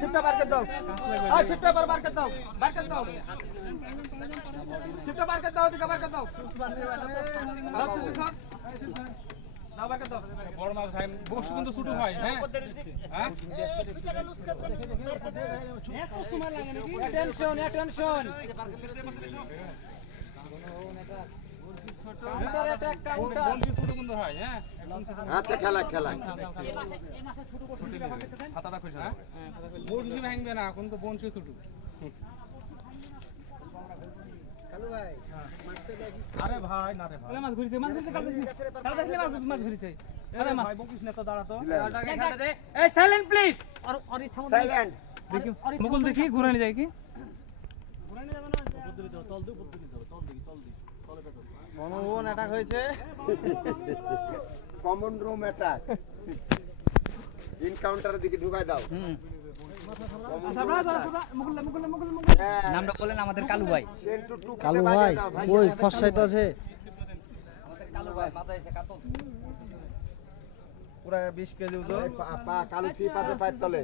ছিপটা বার করে দাও ছিপটা বার করে দাও ছিপটা বার করে দাও দিকে বার করে দাও বড় মাছ ভাই বসে কিন্তু ছোট হয় হ্যাঁ হ্যাঁ টেনশন বনশি ছোট কিন্তু হয় হ্যাঁ আচ্ছা খেলা খাতাটা কইছ হ্যাঁ বনশি ভাঙবে না কোন তো বনশি ছোট আরে ভাই না রে ভাই মাছ ঘুরিছে কাল দেখলে মাছ ঘুরিছে আরে ভাই বকিস না তো দাঁড়া তো এই সাইলেন্ট প্লিজ আর ইচ্ছা মতো সাইলেন্ট দেখি মুকুল দেখি ঘুরানি যায় কি মনোবন অ্যাটাক হয়েছে কমন রুম অ্যাটাক ইনকাউন্টারের দিকে ঢুকাই দাও নামটা বলেন আমাদের কালু ভাই কালু ভাই ওই ফসাই তো আছে আমাদের কালু ভাই মাথায় এসে কাতল পুরা 20 কেজি ওজন পা কালু সিপ আছে পায়ের তলে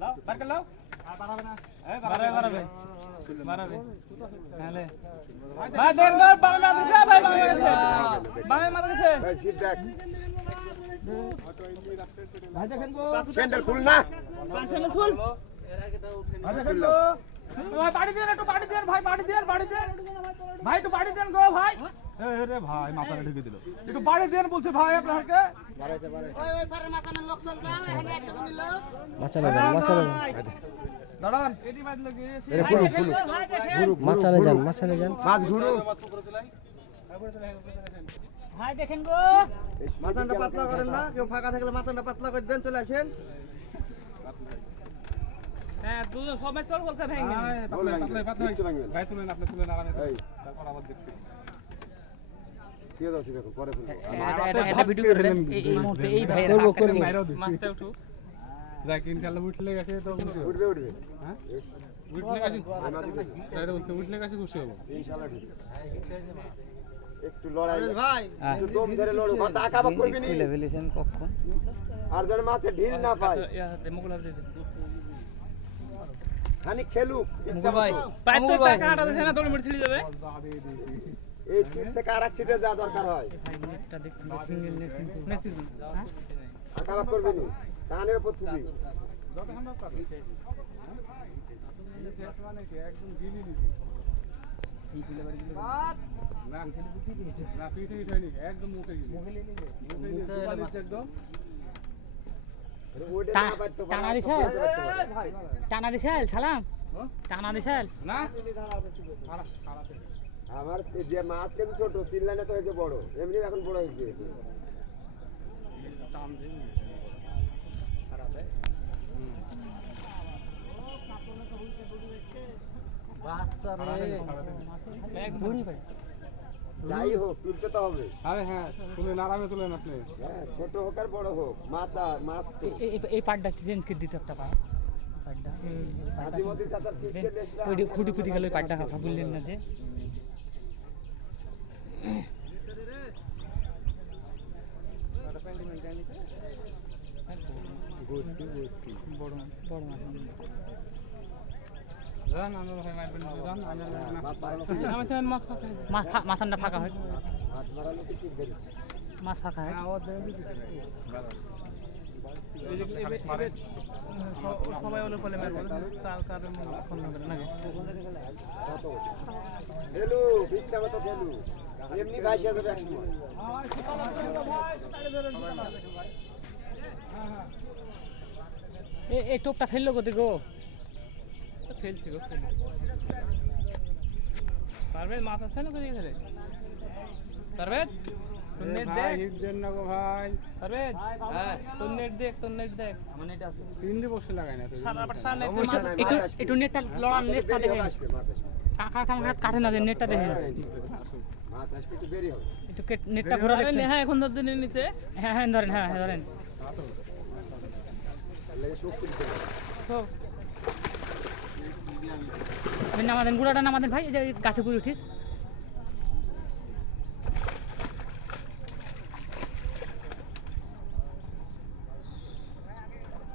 লাও বার করে লাও আর বাড়াবে না এই বাড়াবে তাহলে ভাই দেন গর বামে মার গেছে ভাই বামে মার গেছে এই সিপ দেখ ভাই দেখেন গো স্যান্ডেল খুল না পাঁচশো ফুল ভাই দেখেন গো ভাই বাড়ি দেন একটু বাড়ি দেন ভাই বাড়ি দেন ভাই একটু বাড়ি দেন গো ভাই এই রে ভাই মাথাটা ঢুকে দিল একটু বাড়ি দেন বলছে ভাই আপনাকে ওই পারে মাথানের লোক চল না এখানে একটা নিল দাঁড়ান মাছানে যান মাছ ঘুরু ভাই দেখেন গো মাথানটা পাতলা করেন না কেউ ফাঁকা থাকলে মাথানটা পাতলা করে দেন চলে আসেন হ্যাঁ দুজন সবাই চল বলতে ভেঙে ভাই তুলেন আপনি তুলেন আরামে তারপর আবার দেখছি কি দাও সিপ পরে ফেলবো এটা ভিডিও করে দেন এই মুহূর্তে এই ভাইয়ের মাছটা উঠু যাক ইনশাআল্লাহ উঠলে গেছে তো উঠবে হ্যাঁ উঠলে গেছে তাই তো বলছে উঠলে গেছে খুশি হবো ইনশাআল্লাহ ঢুকবে একটু লড়াই ভাই একটু দম ধরে লড়ো মাথা আঁকাবাক করবি নি খুলে ফেলেছেন কখন আর যেন মাছে ঢিল না পায় মুকুল হাতে দে খানি খেলুক ইচ্ছা ভাই মতো পাই তো টাকা আটা দেন না তোর মিট ছিড়ে যাবে এই সিট থেকে আরেক সিটে যা দরকার হয় ভাই নেটটা দেখুন সিঙ্গেল নেট কিন্তু নেট হ্যাঁ আঁকাবাক করবি নি কানের উপর থুবি একদম ঢিলি নিছি না না পিঠে হয়নি একদম মুখে গেছে একদম ওইটা না পাইতো টানা দিছে টানা দিছে সালাম টানা দিছে না আমার যে মাছ কিন্তু ছোট চিল্লানে তো হয়েছে বড় এমনি এখন বড় হয়েছে যাই হোক তুলতে তো হবে আরে হ্যাঁ তুলেন আরামে তুলেন আপনি হ্যাঁ ছোট হোক আর বড় হোক মাছ তো এই পার্টটা চেঞ্জ করে দিতে একটা পা পার্টটা আজিমতি চাচার সিস্টেম নেছলা ওই খুঁটি খুঁটি গেল ওই পার্টটা কথা বললেন না যে বড় মাছ জান আমরা ভাই মারবেন জান মাছ মারানো আমি তো মাছ আন্ডা ফাঁকা হয় মাছ মারানো কি ঠিক ধরেছে মাছ ফাঁকা হয় সবাই হলো ফলে মারবো তার কারণে ফোন না করে নাকি কত হেলু ইচ্ছা মতো খেলু এমনি ভাইসা যাবে এক সময় এই টোপটা ফেললো কোথায় গো ফেলছি গো পারবে মাছ আছে না কোথায় গেছে পারবে তোর নেট দেখ হিট দেন না গো ভাই পারবে হ্যাঁ তোর নেট দেখ আমার নেট আছে তিন দিয়ে বসে লাগাই না একটু নেটটা লড়ান নেটটা দেখে আসবে মাছ আসবে কাকা কাটে না যে নেটটা দেখে মাছ আসবে একটু দেরি হবে একটু নেটটা ঘোরা দেখেন হ্যাঁ এখন ধরে নিচে হ্যাঁ ধরেন হ্যাঁ ধরেন তাহলে শক্তি দিতে হবে তো নামাদেন গুড়াটা নামাদেন ভাই এই যে গাছে পুরি উঠিস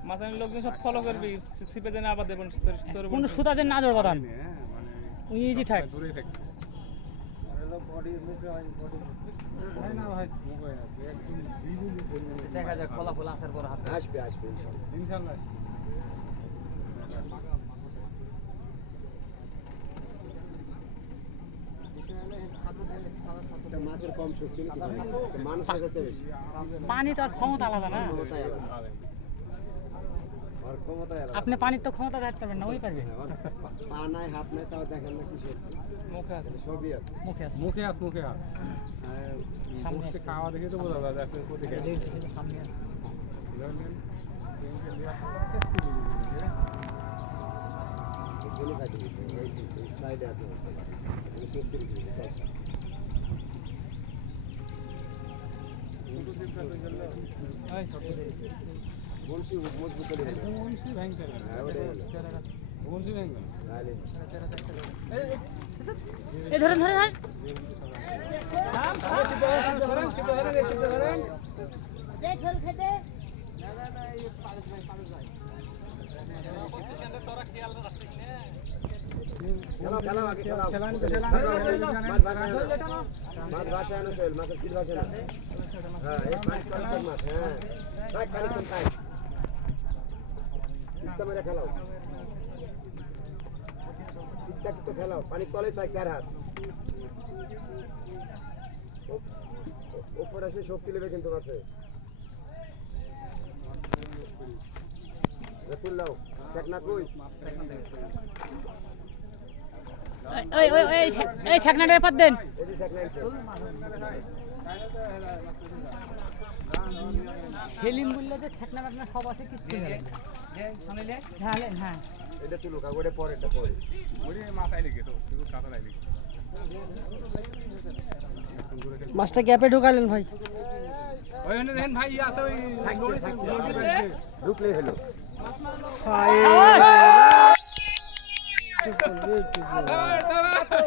মাথার লোকজন সব ফলো করবি সিপে যেন আবার দেবেন কোন সুতাদের না জোর বাদান মানে ইজি থাক দূরেই থাকছে দেখা যাক ফলাফল আসার পর হাতে আসবে আসবে ইনশাআল্লাহ। ইনশাআল্লাহ এটা মাছের কম শক্তি নাকি ভাই? এটা মানুষ বাঁচাতে বেশি পানি তো আর ক্ষমতা আলাদা না ক্ষমতায় আলাদা আর ক্ষমতায় আলাদা আপনি পানির তো ক্ষমতা দেখতে পারবেন না ওই পারবে হ্যাঁ, ওর পা নাই হাত নাই তাও দেখেন না কি শক্তি মুখে আছে সবই আছে মুখে আছে মুখে আস সামনে বসে আছে। খাওয়া দেখে তো বোঝা যায় আসলে কোথায় এই যে এই সামনে আছে। এখানে কাটি গেছে এই সাইডে আছে এই শক্তি দিয়েছে কাজ বলছি মজবুত করে দিল। হ্যাঁ ওটাই হলো তাহলে এই ধরেন ধরেন ধরেন যে ঝোল খেতে খেলাও খেলাও আগে খেলাও মাছ ভাষায় আনো সোহেল মাছের ফিট ভাষায় না হ্যাঁ এই মাছ কয়েকটা মাছ হ্যাঁ তাই কানেকশন তাই ইচ্ছা মেরে খেলাও ইচ্ছা তো খেলাও পানি কলে তাই 4 হাত উপরে আসলে শক্তি নেবে কিন্তু মাছে রতুল লাও চেকনা কই ওই ওই ওই এই ছাকনাটা পাত দেন এদি চেকনা আইছে সেলিম বললে যে ছাকনা বাকনা সব আছে কিচ্ছু নেই হ্যাঁ লেন হ্যাঁ এটা তুলুক আর ওটা পরে এটা পরে মাছটা গ্যাপে ঢোকালেন ভাই ওইখানে দেখেন ভাই আছে ওই ঢুকলেই হলো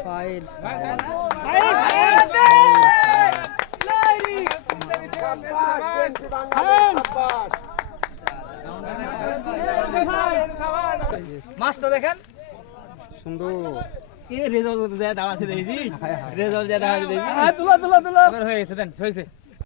ফাইল মাছটা দেখেন সুন্দর রেজাল্ট দেওয়া আছে দেখেছি রেজাল্ট দেওয়া আছে দেখেছি তুলা তুলা তুলা হয়ে গেছে দেন হয়েছে